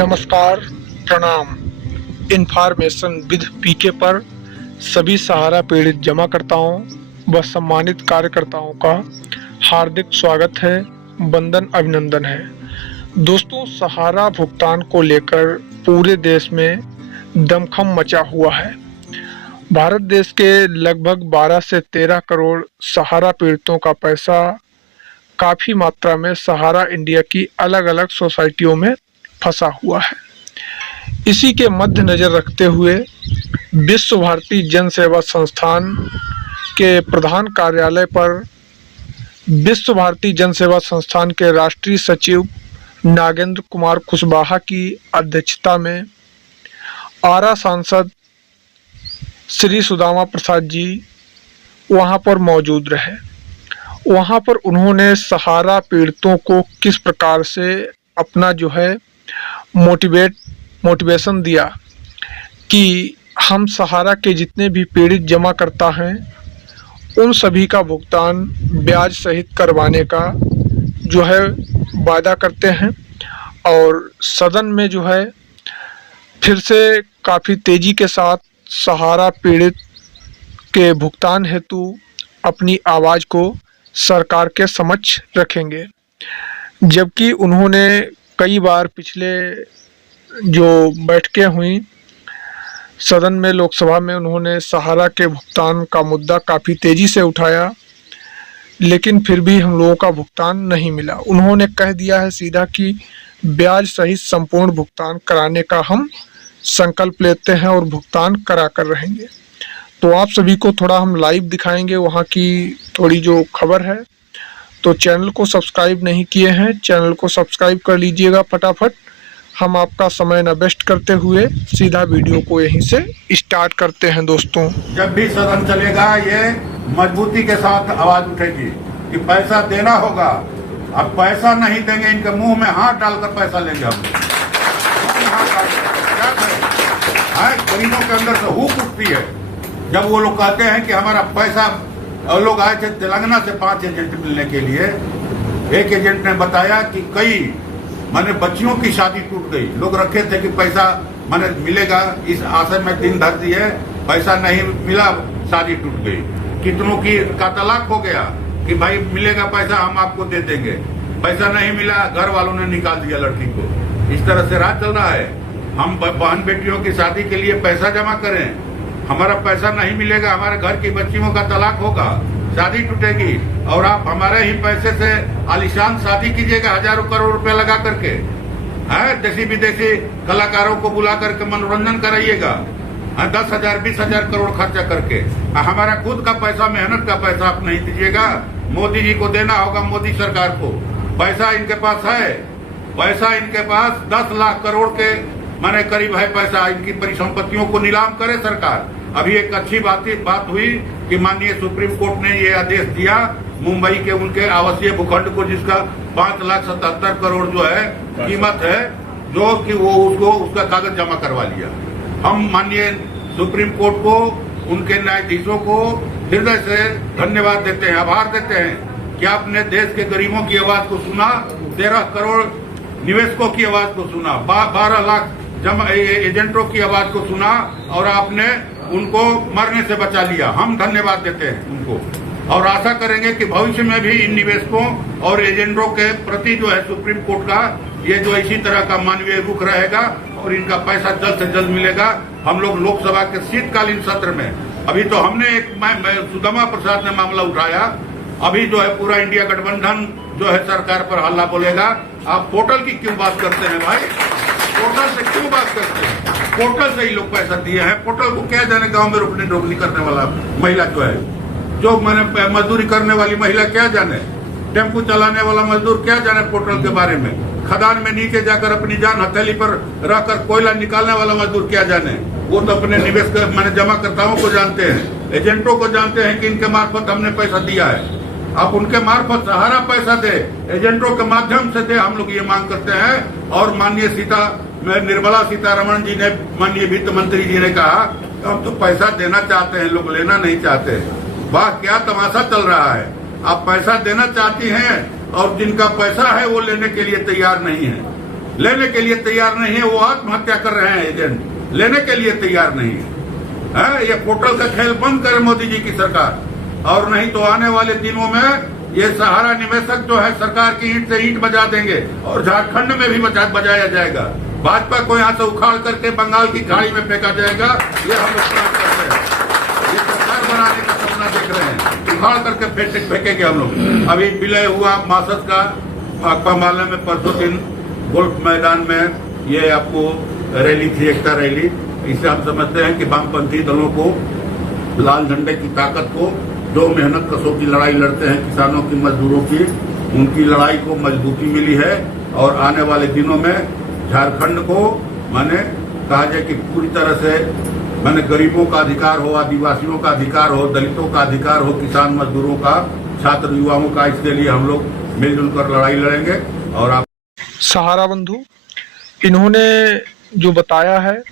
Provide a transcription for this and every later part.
नमस्कार, प्रणाम। Information with पीके पर सभी सहारा पीड़ित जमाकर्ताओं व सम्मानित कार्यकर्ताओं का हार्दिक स्वागत है, वंदन अभिनंदन है। दोस्तों, सहारा भुगतान को लेकर पूरे देश में दमखम मचा हुआ है। भारत देश के लगभग 12 से 13 करोड़ सहारा पीड़ितों का पैसा काफ़ी मात्रा में सहारा इंडिया की अलग अलग सोसाइटियों में फंसा हुआ है। इसी के मद्देनजर रखते हुए विश्व भारती जन सेवा संस्थान के प्रधान कार्यालय पर विश्व भारती जन सेवा संस्थान के राष्ट्रीय सचिव नागेंद्र कुमार कुशवाहा की अध्यक्षता में आरा सांसद श्री सुदामा प्रसाद जी वहां पर मौजूद रहे। वहां पर उन्होंने सहारा पीड़ितों को किस प्रकार से अपना मोटिवेशन दिया कि हम सहारा के जितने भी पीड़ित जमा करता हैं उन सभी का भुगतान ब्याज सहित करवाने का वादा करते हैं। और सदन में फिर से काफ़ी तेज़ी के साथ सहारा पीड़ित के भुगतान हेतु अपनी आवाज़ को सरकार के समक्ष रखेंगे। जबकि उन्होंने कई बार पिछले जो बैठकें हुई सदन में, लोकसभा में, उन्होंने सहारा के भुगतान का मुद्दा काफ़ी तेज़ी से उठाया, लेकिन फिर भी हम लोगों का भुगतान नहीं मिला। उन्होंने कह दिया है सीधा कि ब्याज सहित संपूर्ण भुगतान कराने का हम संकल्प लेते हैं और भुगतान करा कर रहेंगे। तो आप सभी को थोड़ा हम लाइव दिखाएंगे वहाँ की थोड़ी जो खबर है। तो चैनल को सब्सक्राइब नहीं किए हैं, चैनल को सब्सक्राइब कर लीजिएगा फटाफट। हम आपका समय न वेस्ट करते हुए सीधा वीडियो को यहीं से स्टार्ट करते हैं। दोस्तों, जब भी सदन चलेगा ये मजबूती के साथ आवाज उठेगी कि पैसा देना होगा। अब पैसा नहीं देंगे, इनके मुंह में हाथ डालकर पैसा लेंगे हम। गरीबों के अंदर से हुक उठती है जब वो लोग कहते हैं कि हमारा पैसा। और लोग आए थे तेलंगाना से 5 एजेंट मिलने के लिए। एक एजेंट ने बताया कि कई बच्चियों की शादी टूट गई। लोग रखे थे कि पैसा मिलेगा, इस आशय में दिन धर दिए, पैसा नहीं मिला, शादी टूट गई। कितनों की का तलाक हो गया कि भाई मिलेगा पैसा, हम आपको दे देंगे। पैसा नहीं मिला, घर वालों ने निकाल दिया लड़की को। इस तरह से राज चल रहा है। हम बहन बेटियों की शादी के लिए पैसा जमा करें, हमारा पैसा नहीं मिलेगा, हमारे घर की बच्चियों का तलाक होगा, शादी टूटेगी, और आप हमारे ही पैसे से आलीशान शादी कीजिएगा हजारों करोड़ रुपए लगा करके। है देशी विदेशी कलाकारों को बुला करके मनोरंजन कराइएगा, 10,000 20,000 करोड़ खर्चा करके। हमारा खुद का पैसा, मेहनत का पैसा आप नहीं दीजिएगा। मोदी जी को देना होगा, मोदी सरकार को। पैसा इनके पास है, पैसा इनके पास 10 लाख करोड़ के करीब है पैसा। इनकी परिसंपत्तियों को नीलाम करे सरकार। अभी एक अच्छी बात हुई कि माननीय सुप्रीम कोर्ट ने ये आदेश दिया मुंबई के उनके आवासीय भूखंड को, जिसका 5,77,00,000 करोड़ जो है कीमत है, जो कि वो उसका कागज जमा करवा लिया। हम माननीय सुप्रीम कोर्ट को, उनके न्यायाधीशों को हृदय से धन्यवाद देते हैं, आभार देते हैं कि आपने देश के गरीबों की आवाज को सुना, 13 करोड़ निवेशकों की आवाज को सुना, 12 लाख एजेंटों की आवाज को सुना, और आपने उनको मरने से बचा लिया। हम धन्यवाद देते हैं उनको, और आशा करेंगे कि भविष्य में भी इन निवेशकों और एजेंटों के प्रति सुप्रीम कोर्ट का ये इसी तरह का मानवीय रुख रहेगा, और इनका पैसा जल्द से जल्द मिलेगा। हम लोग लोकसभा के शीतकालीन सत्र में, अभी तो हमने एक सुदामा प्रसाद ने मामला उठाया, अभी पूरा इंडिया गठबंधन सरकार पर हल्ला बोलेगा। आप पोर्टल की क्यों बात करते हैं भाई? पोर्टल से क्यों बात करते हैं? पोर्टल से ही लोग पैसा दिए हैं। पोर्टल को क्या जाने, गांव में रोपनी करने वाला महिला जो मजदूरी करने वाली महिला क्या जाने, टेम्पू चलाने वाला मजदूर क्या जाने पोर्टल के बारे में, खदान में नीचे जाकर अपनी जान हथेली पर रखकर कोयला निकालने वाला मजदूर क्या जाने। वो तो अपने निवेश जमाकर्ताओं को जानते हैं, एजेंटों को जानते हैं कि इनके मार्फत हमने पैसा दिया है। आप उनके मार्फत सहारा पैसा दे, एजेंटों के माध्यम से दे, हम लोग ये मांग करते हैं। और माननीय निर्मला सीतारमण जी ने, माननीय वित्त मंत्री जी ने कहा हम तो पैसा देना चाहते हैं, लोग लेना नहीं चाहते। वाह, क्या तमाशा चल रहा है। आप पैसा देना चाहती हैं और जिनका पैसा है वो लेने के लिए तैयार नहीं है। लेने के लिए तैयार नहीं है, वो आत्महत्या कर रहे हैं एजेंट, लेने के लिए तैयार नहीं है। ये पोर्टल का खेल बंद करे मोदी जी की सरकार, और नहीं तो आने वाले दिनों में ये सहारा निवेशक जो है सरकार की ईंट से ईंट बजा देंगे, और झारखंड में भी बजाया जाएगा। भाजपा को यहाँ से उखाड़ करके बंगाल की खाड़ी में फेंका जाएगा। ये हम लोग प्लान कर रहे हैं, ये सरकार बनाने का सपना देख रहे हैं, उखाड़ करके फेंकेंगे हम लोग। अभी विलय हुआ मासद का भाकपा माले में परसों दिन गोल्फ मैदान में ये आपको रैली थी, एकता रैली। इससे हम समझते हैं कि वामपंथी दलों को, लाल झंडे की ताकत को, जो मेहनत कशों की लड़ाई लड़ते हैं किसानों की, मजदूरों की, उनकी लड़ाई को मजबूती मिली है। और आने वाले दिनों में झारखंड को माने कहा जाए कि पूरी तरह से माने गरीबों का अधिकार हो, आदिवासियों का अधिकार हो, दलितों का अधिकार हो, किसान मजदूरों का, छात्र युवाओं का, इसके लिए हम लोग मिलजुल कर लड़ाई लड़ेंगे। और आप सहारा बंधु, इन्होंने जो बताया है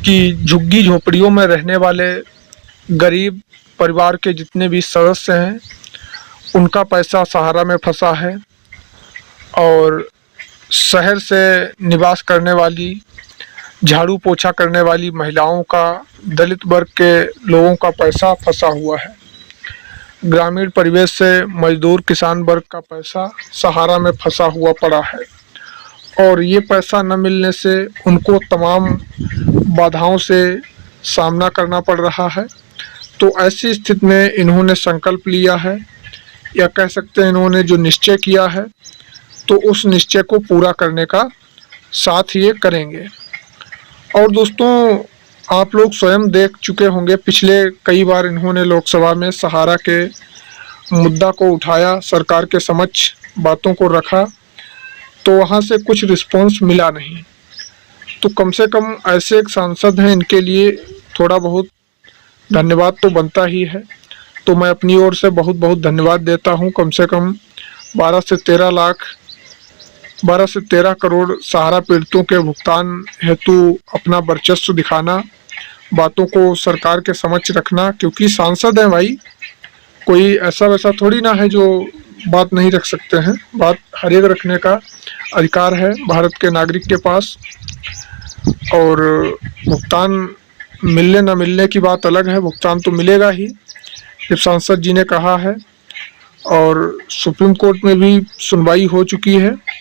कि झुग्गी झोपड़ियों में रहने वाले गरीब परिवार के जितने भी सदस्य हैं उनका पैसा सहारा में फंसा है, और शहर से निवास करने वाली, झाड़ू पोछा करने वाली महिलाओं का, दलित वर्ग के लोगों का पैसा फंसा हुआ है। ग्रामीण परिवेश से मजदूर किसान वर्ग का पैसा सहारा में फंसा हुआ पड़ा है, और ये पैसा न मिलने से उनको तमाम बाधाओं से सामना करना पड़ रहा है। तो ऐसी स्थिति में इन्होंने संकल्प लिया है, या कह सकते हैं इन्होंने जो निश्चय किया है, तो उस निश्चय को पूरा करने का साथ ये करेंगे। और दोस्तों, आप लोग स्वयं देख चुके होंगे, पिछले कई बार इन्होंने लोकसभा में सहारा के मुद्दा को उठाया, सरकार के समक्ष बातों को रखा, तो वहाँ से कुछ रिस्पॉन्स मिला नहीं। तो कम से कम ऐसे एक सांसद हैं, इनके लिए थोड़ा बहुत धन्यवाद तो बनता ही है। तो मैं अपनी ओर से बहुत बहुत धन्यवाद देता हूं। कम से कम 12 से 13 करोड़ सहारा पीड़ितों के भुगतान हेतु अपना वर्चस्व दिखाना, बातों को सरकार के समक्ष रखना, क्योंकि सांसद हैं भाई, कोई ऐसा वैसा थोड़ी ना है जो बात नहीं रख सकते हैं। बात हर एक रखने का अधिकार है भारत के नागरिक के पास। और भुगतान मिलने न मिलने की बात अलग है, भुगतान तो मिलेगा ही, जब सांसद जी ने कहा है। और सुप्रीम कोर्ट में भी सुनवाई हो चुकी है,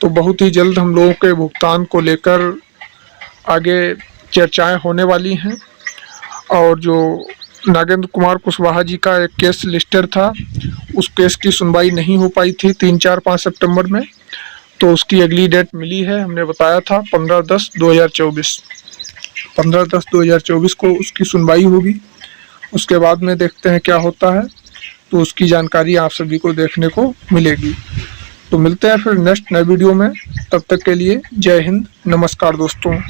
तो बहुत ही जल्द हम लोगों के भुगतान को लेकर आगे चर्चाएं होने वाली हैं। और जो नागेंद्र कुमार कुशवाहा जी का एक केस लिस्टेड था, उस केस की सुनवाई नहीं हो पाई थी 3, 4, 5 सितंबर में, तो उसकी अगली डेट मिली है। हमने बताया था 15/10/2024 15/10/2024 को उसकी सुनवाई होगी। उसके बाद में देखते हैं क्या होता है, तो उसकी जानकारी आप सभी को देखने को मिलेगी। तो मिलते हैं फिर नेक्स्ट नए वीडियो में, तब तक के लिए जय हिंद, नमस्कार दोस्तों।